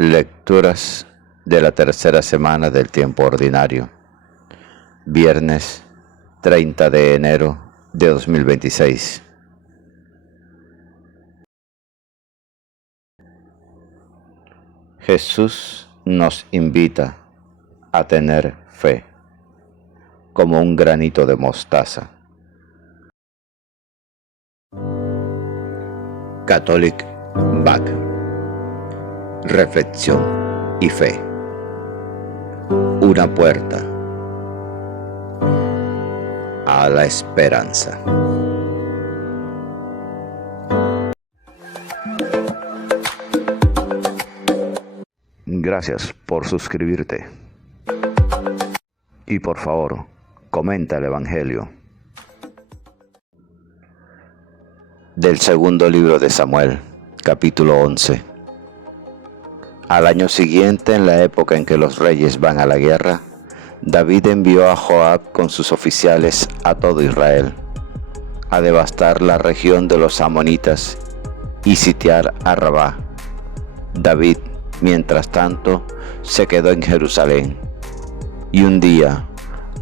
Lecturas de la tercera semana del tiempo ordinario. Viernes 30 de enero de 2026. Jesús nos invita a tener fe, como un granito de mostaza. Catholic Back. Reflexión y fe. Una puerta a la esperanza. Gracias por suscribirte. Y por favor, comenta el Evangelio. Del segundo libro de Samuel, capítulo 11. Al año siguiente, en la época en que los reyes van a la guerra, David envió a Joab con sus oficiales a todo Israel, a devastar la región de los amonitas y sitiar a Rabá. David, mientras tanto, se quedó en Jerusalén, y un día,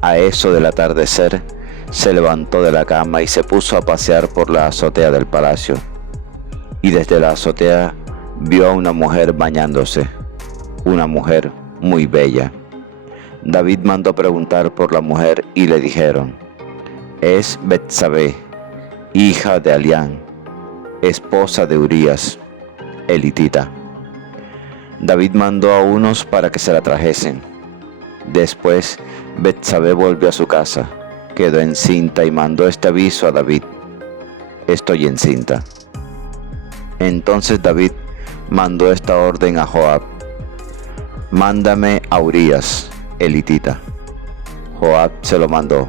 a eso del atardecer, se levantó de la cama y se puso a pasear por la azotea del palacio, y desde la azotea vio a una mujer bañándose, una mujer muy bella. David mandó preguntar por la mujer y le dijeron: es Betsabé, hija de Alián, esposa de Urías, elitita. David mandó a unos para que se la trajesen. Después Betsabé volvió a su casa, quedó encinta y mandó este aviso a David: estoy encinta. Entonces David mandó esta orden a Joab: mándame a Urías, elitita. Joab se lo mandó.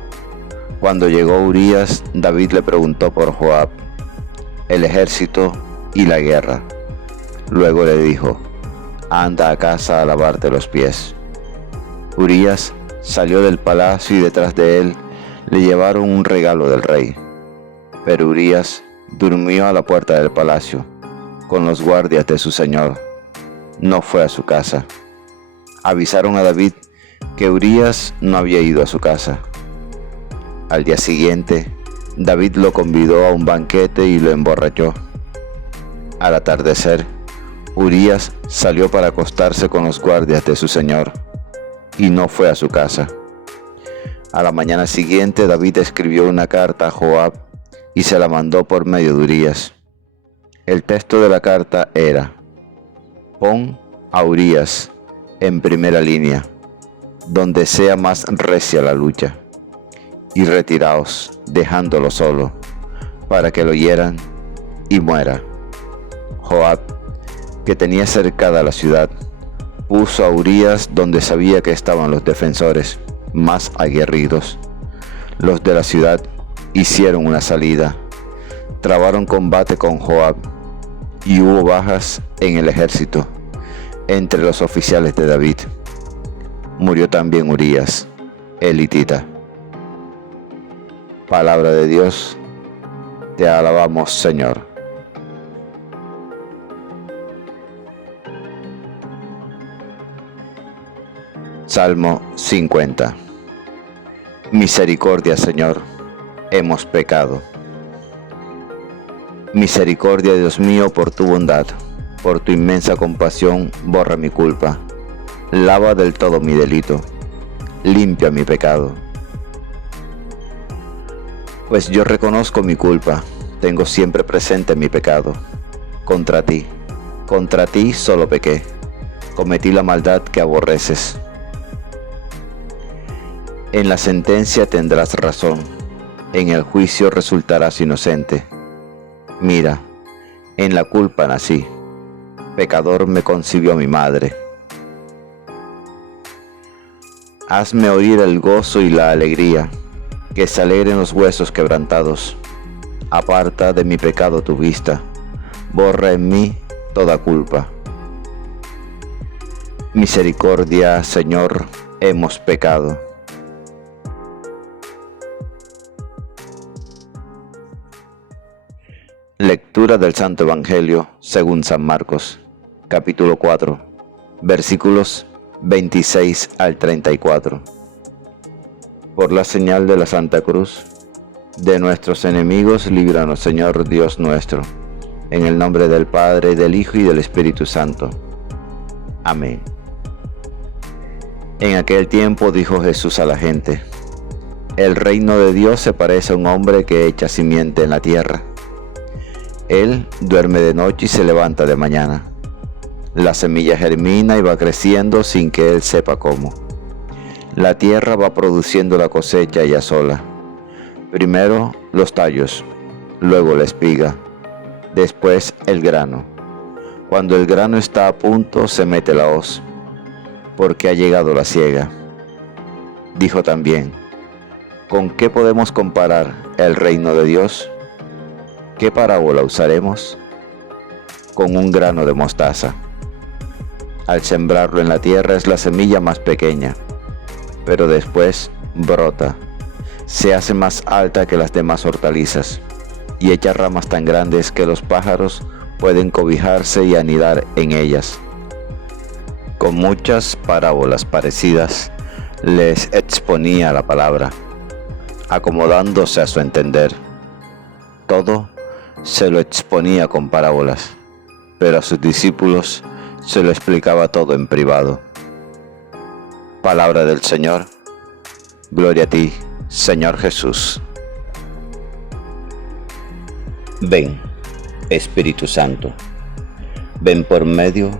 Cuando llegó Urías, David le preguntó por Joab, el ejército y la guerra. Luego le dijo: anda a casa a lavarte los pies. Urías salió del palacio y detrás de él le llevaron un regalo del rey. Pero Urías durmió a la puerta del palacio con los guardias de su señor. No fue a su casa. Avisaron a David que Urías no había ido a su casa. Al día siguiente, David lo convidó a un banquete y lo emborrachó. Al atardecer, Urías salió para acostarse con los guardias de su señor y no fue a su casa. A la mañana siguiente, David escribió una carta a Joab y se la mandó por medio de Urías. El texto de la carta era: pon a Urías en primera línea, donde sea más recia la lucha, y retiraos, dejándolo solo, para que lo hieran y muera. Joab, que tenía cercada la ciudad, puso a Urías donde sabía que estaban los defensores más aguerridos. Los de la ciudad hicieron una salida, trabaron combate con Joab, y hubo bajas en el ejército entre los oficiales de David. Murió también Urías, elitita. Palabra de Dios, te alabamos, Señor. Salmo 50. Misericordia, Señor, hemos pecado. Misericordia, Dios mío, por tu bondad, por tu inmensa compasión, borra mi culpa. Lava del todo mi delito, limpia mi pecado. Pues yo reconozco mi culpa, tengo siempre presente mi pecado. Contra ti solo pequé, cometí la maldad que aborreces. En la sentencia tendrás razón, en el juicio resultarás inocente. Mira, en la culpa nací, pecador me concibió mi madre. Hazme oír el gozo y la alegría, que se alegren los huesos quebrantados. Aparta de mi pecado tu vista, borra en mí toda culpa. Misericordia, Señor, hemos pecado. Lectura del Santo Evangelio según San Marcos, capítulo 4, versículos 26 al 34. Por la señal de la Santa Cruz, de nuestros enemigos, líbranos, Señor Dios nuestro, en el nombre del Padre, del Hijo y del Espíritu Santo. Amén. En aquel tiempo dijo Jesús a la gente: el reino de Dios se parece a un hombre que echa simiente en la tierra. Él duerme de noche y se levanta de mañana. La semilla germina y va creciendo sin que él sepa cómo. La tierra va produciendo la cosecha ella sola. Primero los tallos, luego la espiga, después el grano. Cuando el grano está a punto, se mete la hoz, porque ha llegado la siega. Dijo también: ¿con qué podemos comparar el reino de Dios? ¿Qué parábola usaremos? Con un grano de mostaza. Al sembrarlo en la tierra es la semilla más pequeña, pero después brota, se hace más alta que las demás hortalizas y echa ramas tan grandes que los pájaros pueden cobijarse y anidar en ellas. Con muchas parábolas parecidas les exponía la palabra, acomodándose a su entender. Todo se lo exponía con parábolas, pero a sus discípulos se lo explicaba todo en privado. Palabra del Señor. Gloria a ti, Señor Jesús. Ven, Espíritu Santo, ven por medio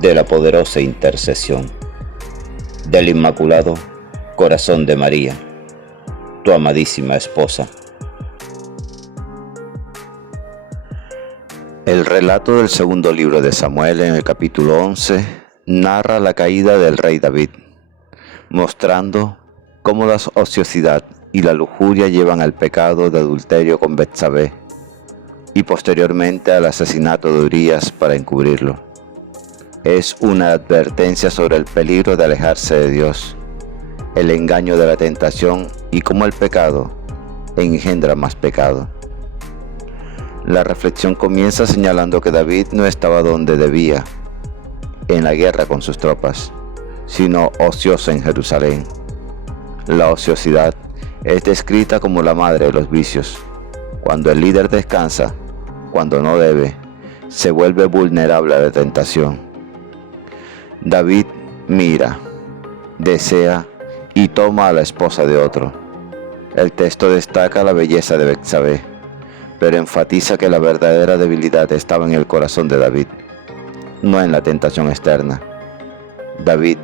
de la poderosa intercesión del Inmaculado Corazón de María, tu amadísima esposa. El relato del segundo libro de Samuel, en el capítulo 11, narra la caída del rey David, mostrando cómo la ociosidad y la lujuria llevan al pecado de adulterio con Betsabé y posteriormente al asesinato de Urías para encubrirlo. Es una advertencia sobre el peligro de alejarse de Dios, el engaño de la tentación y cómo el pecado engendra más pecado. La reflexión comienza señalando que David no estaba donde debía, en la guerra con sus tropas, sino ocioso en Jerusalén. La ociosidad es descrita como la madre de los vicios. Cuando el líder descansa, cuando no debe, se vuelve vulnerable a la tentación. David mira, desea y toma a la esposa de otro. El texto destaca la belleza de Betsabé, pero enfatiza que la verdadera debilidad estaba en el corazón de David, no en la tentación externa. David,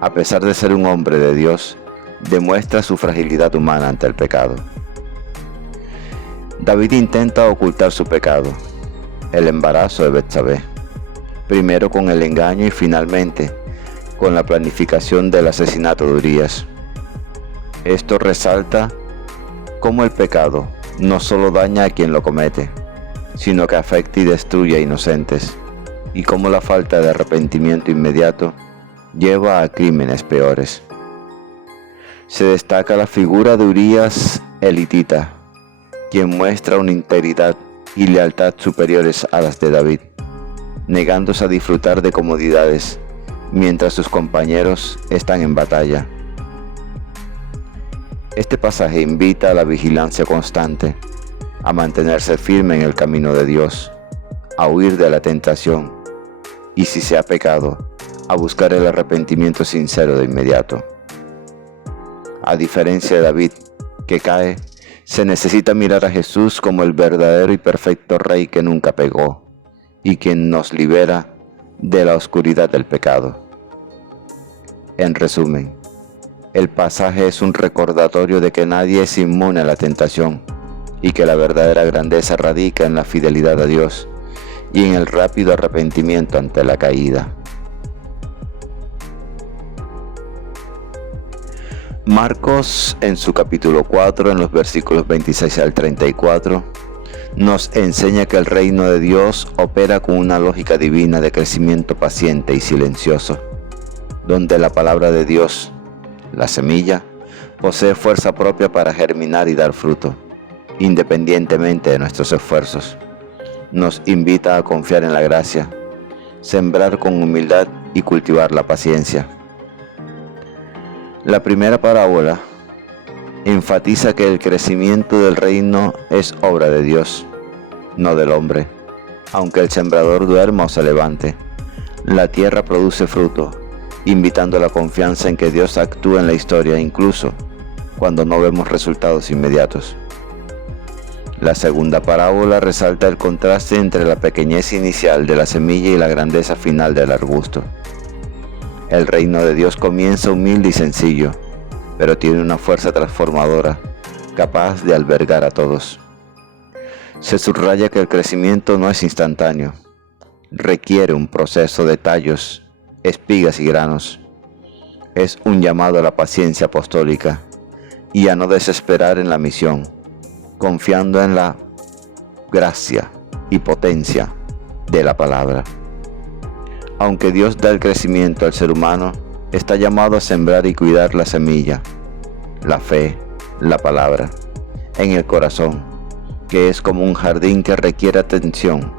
a pesar de ser un hombre de Dios, demuestra su fragilidad humana ante el pecado. David intenta ocultar su pecado, el embarazo de Betsabé, primero con el engaño y finalmente con la planificación del asesinato de Urías. Esto resalta cómo el pecado no solo daña a quien lo comete, sino que afecta y destruye a inocentes, y cómo la falta de arrepentimiento inmediato lleva a crímenes peores. Se destaca la figura de Urías elitita, quien muestra una integridad y lealtad superiores a las de David, negándose a disfrutar de comodidades mientras sus compañeros están en batalla. Este pasaje invita a la vigilancia constante, a mantenerse firme en el camino de Dios, a huir de la tentación y, si se ha pecado, a buscar el arrepentimiento sincero de inmediato. A diferencia de David, que cae, se necesita mirar a Jesús como el verdadero y perfecto Rey que nunca pecó y quien nos libera de la oscuridad del pecado. En resumen, el pasaje es un recordatorio de que nadie es inmune a la tentación y que la verdadera grandeza radica en la fidelidad a Dios y en el rápido arrepentimiento ante la caída. Marcos, en su capítulo 4, en los versículos 26 al 34, nos enseña que el reino de Dios opera con una lógica divina de crecimiento paciente y silencioso, donde la palabra de Dios, la semilla, posee fuerza propia para germinar y dar fruto, independientemente de nuestros esfuerzos. Nos invita a confiar en la gracia, sembrar con humildad y cultivar la paciencia. La primera parábola enfatiza que el crecimiento del reino es obra de Dios, no del hombre. Aunque el sembrador duerma o se levante, la tierra produce fruto, invitando a la confianza en que Dios actúa en la historia, incluso cuando no vemos resultados inmediatos. La segunda parábola resalta el contraste entre la pequeñez inicial de la semilla y la grandeza final del arbusto. El reino de Dios comienza humilde y sencillo, pero tiene una fuerza transformadora, capaz de albergar a todos. Se subraya que el crecimiento no es instantáneo, requiere un proceso de tallos, espigas y granos. Es un llamado a la paciencia apostólica y a no desesperar en la misión, confiando en la gracia y potencia de la palabra. Aunque Dios da el crecimiento al ser humano, está llamado a sembrar y cuidar la semilla, la fe, la palabra, en el corazón, que es como un jardín que requiere atención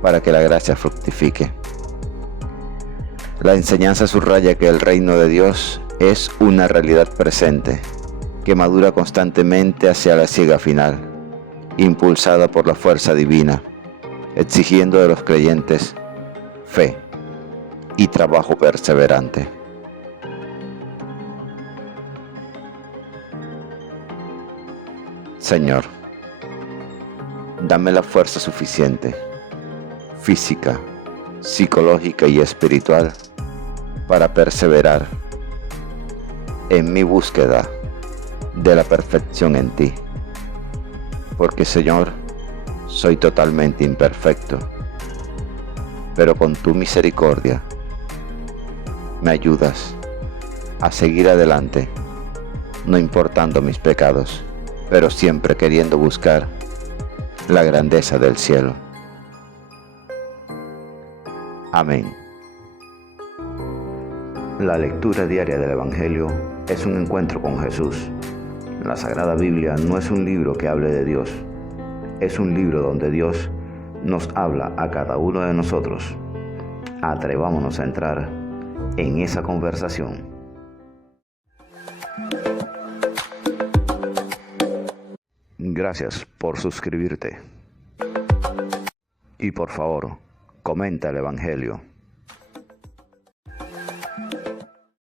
para que la gracia fructifique. La enseñanza subraya que el reino de Dios es una realidad presente, que madura constantemente hacia la siega final, impulsada por la fuerza divina, exigiendo de los creyentes fe y trabajo perseverante. Señor, dame la fuerza suficiente, física, psicológica y espiritual, para perseverar en mi búsqueda de la perfección en ti. Porque, Señor, soy totalmente imperfecto, pero con tu misericordia me ayudas a seguir adelante, no importando mis pecados, pero siempre queriendo buscar la grandeza del cielo. Amén. La lectura diaria del Evangelio es un encuentro con Jesús. La Sagrada Biblia no es un libro que hable de Dios, es un libro donde Dios nos habla a cada uno de nosotros. Atrevámonos a entrar en esa conversación. Gracias por suscribirte. Y por favor, comenta el Evangelio.